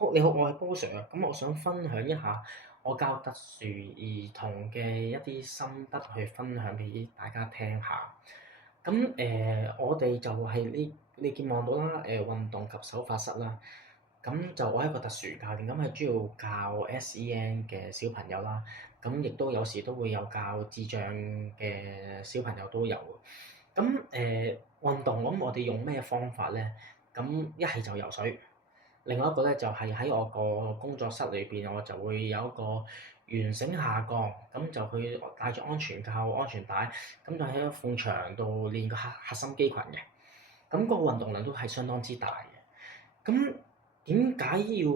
好，你好，我係波 Sir 啊。咁我想分享一下我教特殊兒童嘅一啲心得，去分享俾大家聽下。咁我哋就係你見望到啦，運動及手法室啦。咁就我係一個特殊教練，咁係主要教 SEN 嘅小朋友啦。咁亦都有時都會有教智障嘅小朋友都有。咁運動，咁我哋用咩方法咧？咁一係就游水。另外一個咧就係喺我個工作室裏邊，我就會有一個懸繩下降，咁就去帶住安全扣、安全帶，咁就喺埲牆度練個核心肌群嘅。咁個運動量都係相當之大嘅。咁點解要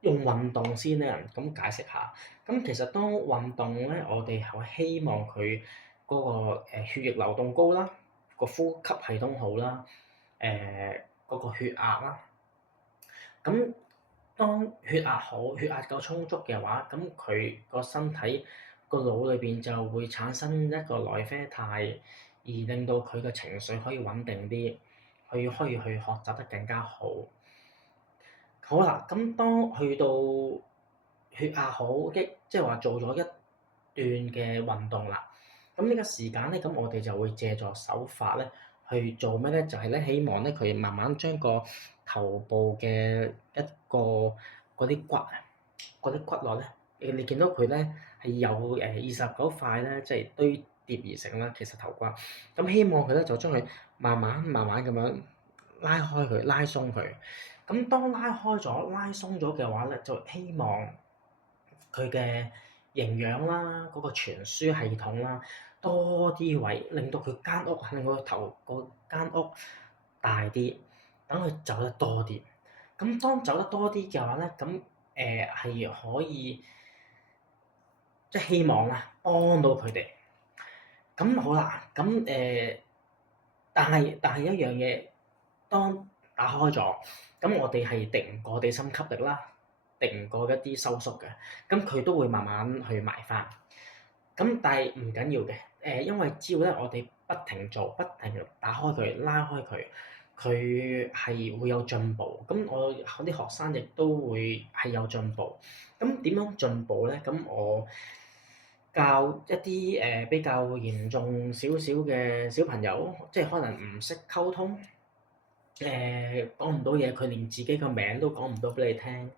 用運動先咧？咁解釋下。咁其實當運動咧，我哋係希望佢嗰個血液流動高啦，個呼吸系統好啦，嗰個血壓啦。咁當血壓好、血壓夠充足嘅話，咁佢個身體個腦裏邊就會產生一個內啡肽，而令到佢嘅情緒可以穩定啲，佢可以去學習得更加好。好啦，咁當去到血壓好嘅，即係話做咗一段嘅運動啦，咁呢個時間咧，咁我哋就會借助手法咧去做咩咧？就係咧，希望咧佢慢慢將個頭部嘅一個嗰啲骨啊，嗰啲骨骼咧，你見到佢咧係有29塊咧，即係堆疊而成啦，其實頭骨。咁希望佢咧就將佢慢慢咁樣拉開佢，拉鬆佢。咁當拉開咗、拉鬆咗嘅話咧，就希望佢嘅營養啦、嗰個傳輸系統啦，多啲位，令到佢間屋，令到佢頭個間屋大啲，等佢走得多啲。咁當走得多啲嘅話咧，咁係可以即係希望啦，幫到佢哋。咁好啦，咁但係一樣嘢，當打開咗，咁我哋係敵唔過地心吸力啦，敵唔過一啲收縮嘅，咁佢都會慢慢去埋翻。咁但係唔緊要嘅，因為只要咧我哋不停做，不停打開佢、拉開佢，佢係會有進步。咁我啲學生亦都會係有進步。咁點樣進步咧？咁我教一啲比較嚴重少少嘅小朋友，即係可能唔識溝通，講唔到嘢，佢連自己個名都講唔到俾你聽。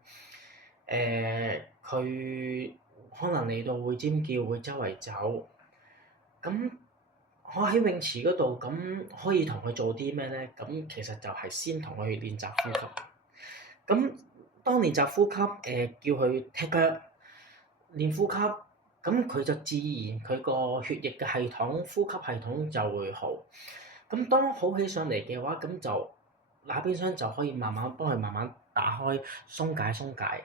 佢可能嚟到會尖叫，會周圍走。咁我喺泳池嗰度，咁可以同佢做啲咩咧？咁其實就係先同佢練習呼吸。咁當練習呼吸，叫佢踢腳練呼吸，咁佢就自然佢個血液嘅系統、呼吸系統就會好。咁當好起上嚟嘅話，咁就那邊廂就可以慢慢幫佢慢慢打開、鬆解。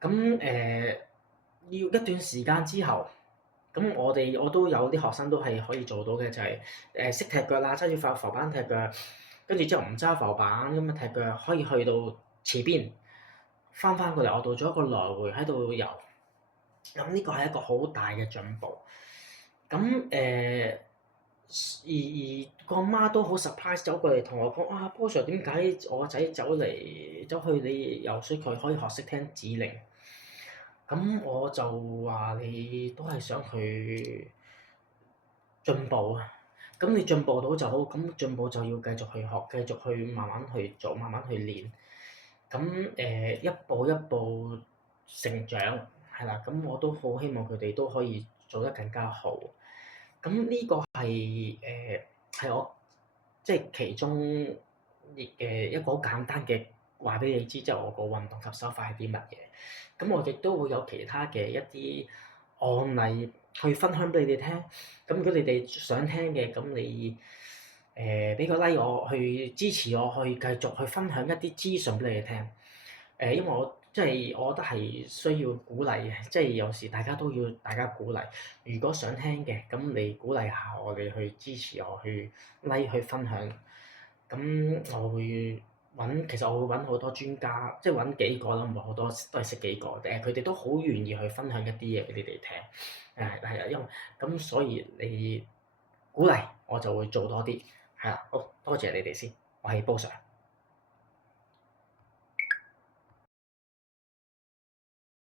咁要一段時間之後，咁我都有啲學生都係可以做到嘅，就係識踢腳啦，揸住塊浮板踢腳，跟住之後唔揸浮板咁樣踢腳，可以去到池邊，翻過嚟我度做一個來回喺度游。咁呢個係一個好大嘅進步。咁而個媽都好 surprise 走過嚟同我講：啊，波 Sir 點解我個仔走去你游水，佢可以學識聽指令？咁我就話你都係想佢進步啊！咁你進步到就好，咁進步就要繼續去學，繼續去慢慢去做，慢慢去練。咁一步一步成長，係啦。咁我都好希望佢哋都可以做得更加好。咁呢個係我即係其中一個好簡單嘅話俾你知，即係我個運動及手法係啲乜嘢。咁我亦都會有其他嘅一啲案例去分享俾你哋聽。咁如果你哋想聽嘅，咁你俾個 like 我，去支持我，去繼續去分享一啲資訊俾你哋聽。因為我覺得係需要鼓勵嘅，即係有時大家都要大家鼓勵。如果想聽嘅，咁你鼓勵下我哋去支持我，去 like 去分享。咁其實我會揾好多專家，即係揾幾個啦，唔係好多，都係識幾個。佢哋都好願意去分享一啲嘢俾你哋聽。係啊，因為咁所以你鼓勵我就會做多啲。係啦，好多謝你哋先，我係波 Sir。